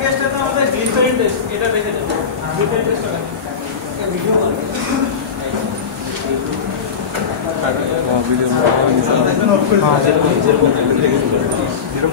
টেস্টটা তো আমাদের গ্লিসারিন টেস্ট, এটা দেখে নেব। গ্লিসারিন টেস্টটা ভিডিও করে ভিডিও এটা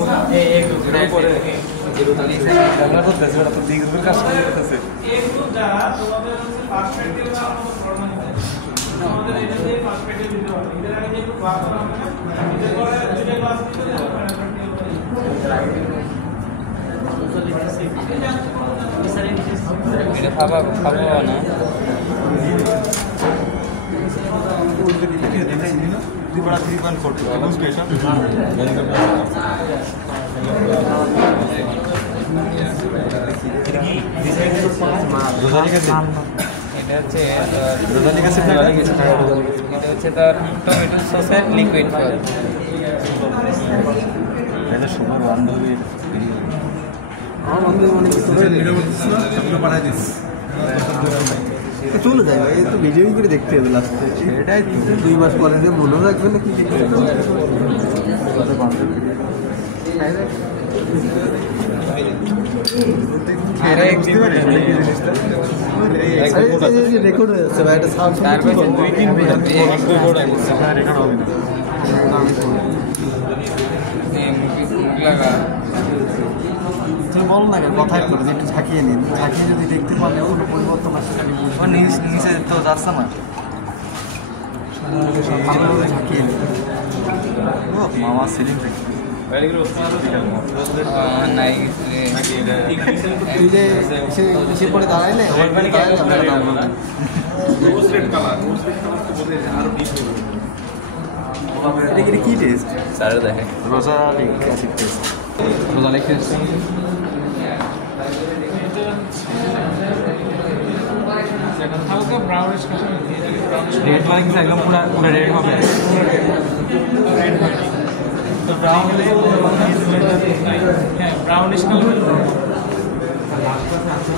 খাবো না এটা হচ্ছে তার টমেটো সসের লিকুইড ফল। সময় বান্ধবী চলে যায় ভাই, তো ভিডিও করে দেখতে হবে লাস্টে। এটাই 2 মাস পরে যে মনে রাখবে না কি রেকর্ড হয়ে যাচ্ছে ভাই, এটা বল না কথাই করে যে একটু ঝাঁকিয়ে নিন, ঝাঁকিয়ে যদি দেখতে পারলে কোনো পরিবর্তন আসে নিচে তো যাচ্ছে না, ভালোভাবে ঝাঁকিয়ে নিন। মামা সেলিম থেকে সে পরে দাঁড়াইলে এটা কি টেস্ট স্যার দেখে রোজালিক অ্যাসিড টেস্ট। রোজালিক টেস্ট হালকা ব্রাউনিশ কালার, রেড মানে কি একদম পুরো রেড হবে? রেড হয় তো ব্রাউন হলে হ্যাঁ ব্রাউনিশ কালার